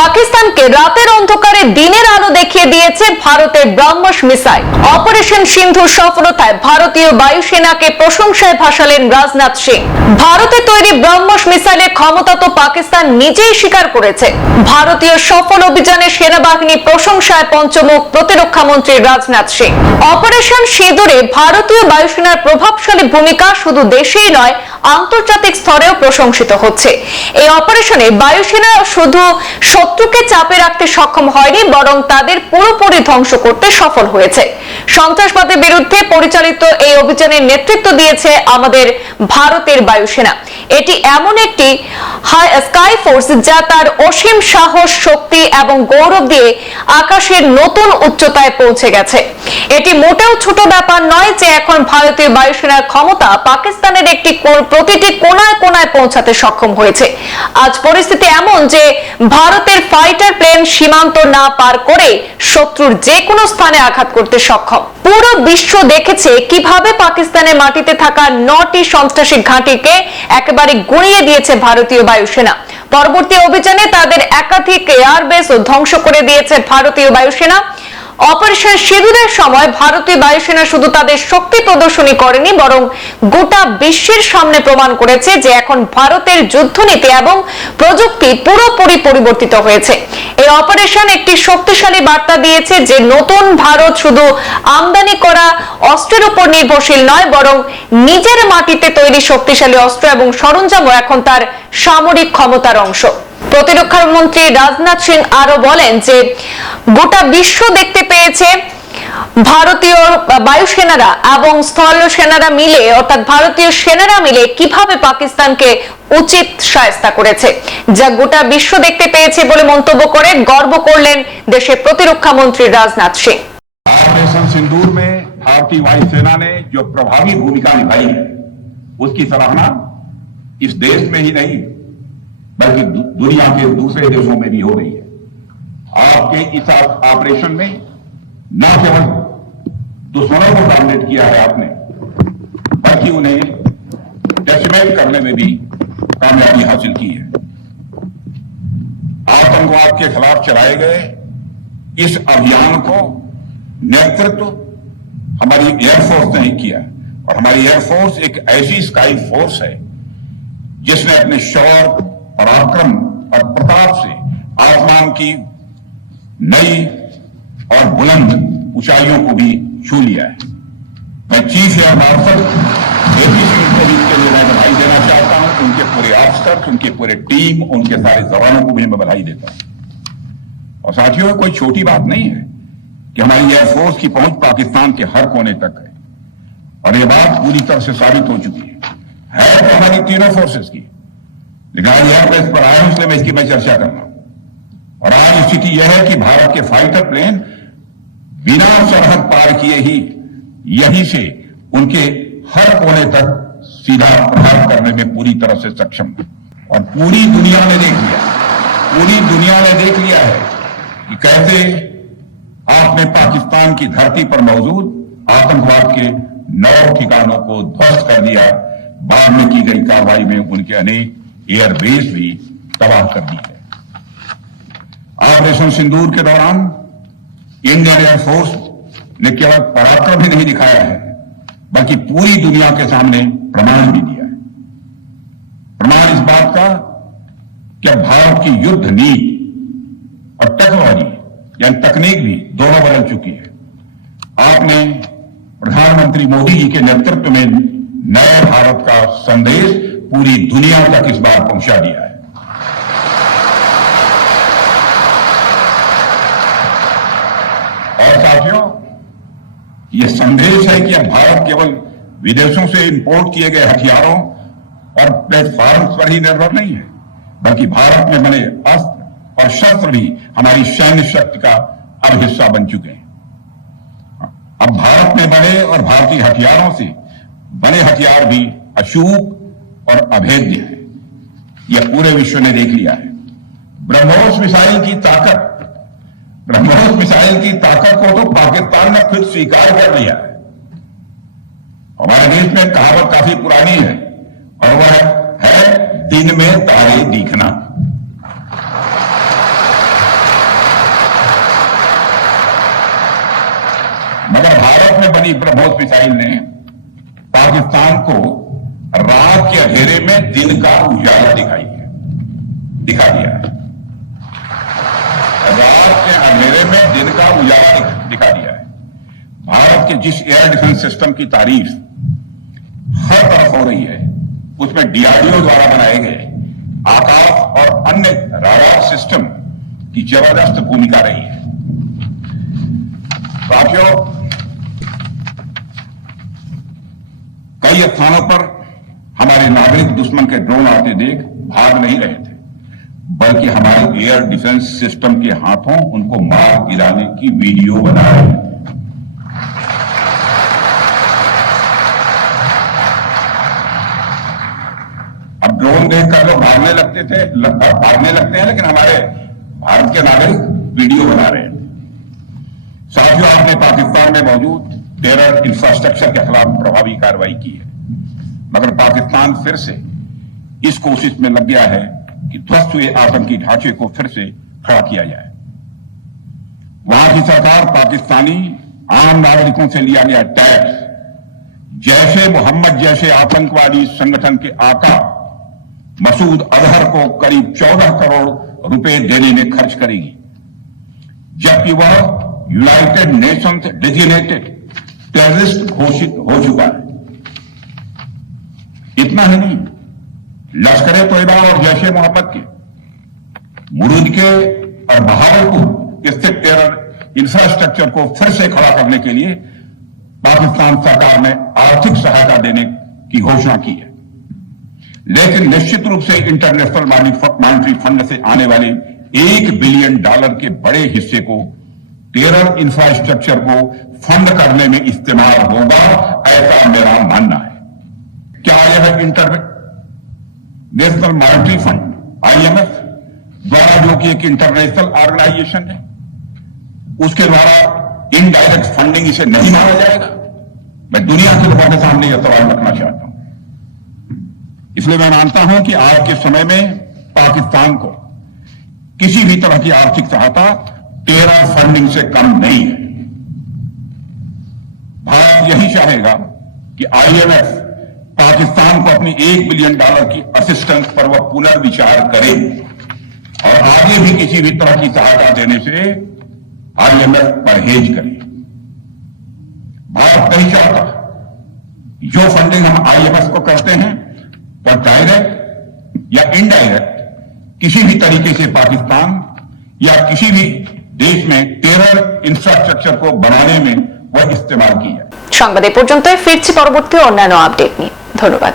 পাকিস্তানকে রাতের অন্ধকারে দিনের আলো দেখিয়ে দিয়েছে ভারতের ব্রহ্মস মিসাইল। অপারেশন সিন্ধুর সফলতায় ভারতীয় বায়ুসেনাকে প্রশংসায় ভাসালেন রাজনাথ সিং। ভারতে তৈরি ব্রহ্মস মিসাইলের ক্ষমতা তো পাকিস্তান নিজেই স্বীকার করেছে। ভারতীয় সফল অভিযানে সেনাবাহিনী প্রশংসায় পঞ্চমুখ প্রতিরক্ষা মন্ত্রী রাজনাথ সিং। অপারেশন সিঁদুরে ভারতীয় বায়ুসেনার প্রভাবশালী ভূমিকা শুধু দেশেই নয়, আন্তর্জাতিক স্তরেও প্রশংসিত হচ্ছে। এই অপারেশনে বায়ুসেনা শুধু শত্রুকে চাপে রাখতে সক্ষম হয়নি, বরং তাদের পুরোপুরি ধ্বংস করতে সফল হয়েছে। সন্ত্রাসবাদের বিরুদ্ধে পরিচালিত এই অভিযানের নেতৃত্ব দিয়েছে আমাদের ভারতের বায়ুসেনা। এটি এমন একটি স্কাই ফোর্স যা তার অসীম সাহস, শক্তি এবং গৌরব দিয়ে আকাশের নতুন উচ্চতায় পৌঁছে গেছে। এটি মোটেও ছোট ব্যাপার নয় যে এখন ভারতীয় বায়ুসেনার ক্ষমতা পাকিস্তানের প্রতিটি কোনায় কোনায় পৌঁছাতে সক্ষম হয়েছে। আজ পরিস্থিতি এমন যে ভারতের ফাইটার প্লেন সীমান্ত না পার করে শত্রুর যে কোনো স্থানে আঘাত করতে সক্ষম। পুরো বিশ্ব দেখেছে কিভাবে পাকিস্তানের মাটিতে থাকা 9টি সন্ত্রাসী ঘাঁটিকে একেবারে গুঁড়িয়ে দিয়েছে ভারতীয় বায়ুসেনা। পরবর্তী অভিযানে তাদের একাধিক এয়ারবেস ধ্বংস করে দিয়েছে ভারতীয় বায়ুসেনা। অপারেশন সিঁদুরের সময় ভারতীয় বায়ুসেনা শুধু তাদের শক্তি প্রদর্শনী করেনি, বরং গোটা বিশ্বের সামনে প্রমাণ করেছে যে এখন ভারতের যুদ্ধনীতি এবং প্রযুক্তি পুরোপুরি পরিবর্তিত হয়েছে। এই অপারেশন একটি শক্তিশালী বার্তা দিয়েছে যে নতুন ভারত শুধু আমদানি করা অস্ত্রের উপর নির্ভরশীল নয়, বরং নিজের মাটিতে তৈরি শক্তিশালী অস্ত্র এবং সরঞ্জামও এখন তার সামরিক ক্ষমতার অংশ। প্রতিরক্ষা মন্ত্রী রাজনাথ সিং আরো বলেন যে গোটা বিশ্ব দেখতে পেয়েছে ভারতীয় বায়ুসেনারা এবং স্থল সেনারা মিলে, অর্থাৎ ভারতীয় সেনারা মিলে কিভাবে পাকিস্তানকে উচিত শায়েস্তা করেছে, যা গোটা বিশ্ব দেখতে পেয়েছে বলে মন্তব্য করে গর্ব করলেন দেশের প্রতিরক্ষা মন্ত্রী রাজনাথ সিং। ऑपरेशन सिंदूर में भारतीय वायुसेना ने जो प्रभावी भूमिका निभाई है, उसकी सराहना इस देश में ही नहीं बल्कि दुनिया के दूसरे देशों में भी हो रही है। आपके इस ऑपरेशन में न केवल दुश्मनों को डॉमिनेट किया है आपने, बल्कि उन्हें डेसिमेट करने में भी कामयाबी हासिल की है। आतंकवाद के खिलाफ चलाए गए इस अभियान को नेतृत्व हमारी एयरफोर्स ने ही किया, और हमारी एयरफोर्स एक ऐसी स्काई फोर्स है जिसने अपने शौर्य, पराक्रम और प्रताप से आसमान की नई और बुलंद ऊंचाइयों को भी छू लिया है। मैं chief air marshal AP Singh को भी इसके लिए मैं बधाई देना चाहता हूं। उनके पूरे ऑफिसर्स, उनके पूरे टीम, उनके सारे जवानों को भी मैं बधाई देता हूं। और साथियों, कोई छोटी बात नहीं है कि हमारी एयरफोर्स की पहुंच पाकिस्तान के हर कोने तक है, और यह बात पूरी तरह से साबित हो चुकी है तो हमारी तीनों फोर्सेस की। लेकिन आज एयरबेस पर आया हूं, इसलिए मैं इसकी चर्चा कर रहा हूं। और आज स्थिति यह है कि भारत के फाइटर प्लेन बिना सरहद पार किए ही यहीं से उनके हर कोने तक सीधा प्रहार करने में पूरी तरह से सक्षम है। और पूरी दुनिया ने देख लिया, पूरी दुनिया ने देख लिया है कि कैसे आपने पाकिस्तान की धरती पर मौजूद आतंकवाद के 9 ठिकानों को ध्वस्त कर दिया। बाद में की गई कार्रवाई में उनके अनेक एयरबेस भी तबाह कर दी है। ऑपरेशन सिंदूर के दौरान इंडियन एयरफोर्स ने केवल पराक्रम ही नहीं दिखाया है, बल्कि पूरी दुनिया के सामने प्रमाण भी दिया है। प्रमाण इस बात का कि भारत की युद्ध नीति और टेक्नोलॉजी यानी तकनीक भी दोनों बदल चुकी है। आपने प्रधानमंत्री मोदी जी के नेतृत्व में नए भारत का संदेश पूरी दुनिया तक इस बार पहुंचा दिया है। और साथियों, यह संदेश है कि अब भारत केवल विदेशों से इंपोर्ट किए गए हथियारों और प्लेटफॉर्म पर ही निर्भर नहीं है, बल्कि भारत में बने अस्त्र और शस्त्र भी हमारी सैन्य शक्ति का अब हिस्सा बन चुके हैं। अब भारत में बने और भारतीय हथियारों से बने हथियार भी अचूक और अभेद्य है। यह पूरे विश्व ने देख लिया है। ब्रह्मोस मिसाइल की ताकत को तो पाकिस्तान ने खुद स्वीकार कर लिया है। हमारे देश में कहावत काफी पुरानी है, और वह है दिन में तारे दिखना। बनी ब्रह्मोस मिसाइल ने पाकिस्तान को रात के अंधेरे में दिन का उजाला दिखा दिया है। रात के अंधेरे में दिन का उजाला दिखा दिया है। भारत के जिस एयर डिफेंस सिस्टम की तारीफ हर तरफ हो रही है, उसमें डीआरडीओ द्वारा बनाए गए आकाश और अन्य राडार सिस्टम की जबरदस्त भूमिका रही है। साथियों, कई स्थानों पर हमारे नागरिक दुश्मन के ड्रोन आते देख भाग नहीं रहे थे, बल्कि हमारे एयर डिफेंस सिस्टम के हाथों उनको मार गिराने की वीडियो बना रहे थे। अब ड्रोन देखकर लोग भागने लगते हैं, लेकिन हमारे भारत के नागरिक वीडियो बना रहे हैं। साथियों, आपने पाकिस्तान में मौजूद टेरर इंफ्रास्ट्रक्चर के खिलाफ प्रभावी कार्रवाई की है, मगर पाकिस्तान फिर से इस कोशिश में लग गया है कि ध्वस्त हुए आतंकी ढांचे को फिर से खड़ा किया जाए। वहां की सरकार पाकिस्तानी आम नागरिकों से लिया गया टैक्स जैशे मोहम्मद जैसे आतंकवादी संगठन के आका मसूद अजहर को करीब 14 करोड़ रुपए देने में खर्च करेगी, जबकि वह यूनाइटेड नेशंस डेजिग्नेटेड टेररिस्ट घोषित हो चुका है। इतना ही नहीं, लश्कर-ए-तोयबा और जैश ए मोहम्मद के मुरूद के और बहावलपुर स्थित टेरर इंफ्रास्ट्रक्चर को फिर से खड़ा करने के लिए पाकिस्तान सरकार ने आर्थिक सहायता देने की घोषणा की है, लेकिन निश्चित रूप से इंटरनेशनल मॉनिटरी फंड से आने वाले $1 बिलियन के बड़े हिस्से को टेरर इंफ्रास्ट्रक्चर को फंड करने में इस्तेमाल होगा, ऐसा मेरा मानना है। क्या यह इंटरनेशनल मॉनिटरी फंड IMF द्वारा, जो कि एक इंटरनेशनल ऑर्गेनाइजेशन है, उसके द्वारा इनडायरेक्ट फंडिंग इसे नहीं माना जाएगा? मैं दुनिया के लोगों के सामने यह सवाल रखना चाहता हूं। इसलिए मैं मानता हूं कि आज के समय में पाकिस्तान को किसी भी तरह की आर्थिक सहायता टेरर फंडिंग से कम नहीं है। भारत यही चाहेगा कि IMF पाकिस्तान को अपनी $1 बिलियन की असिस्टेंस पर वह पुनर्विचार करे और आगे भी किसी भी तरह की सहायता देने से IMF परहेज करे। भारत नहीं चाहता जो फंडिंग हम IMF को करते हैं वह डायरेक्ट या इनडायरेक्ट किसी भी तरीके से पाकिस्तान या किसी भी देश में टेरर इंफ्रास्ट्रक्चर को बनाने में वह इस्तेमाल की है। সংবাদ এ পর্যন্তই, ফিরছি পরবর্তী অন্যান্য আপডেট নিয়ে। ধন্যবাদ।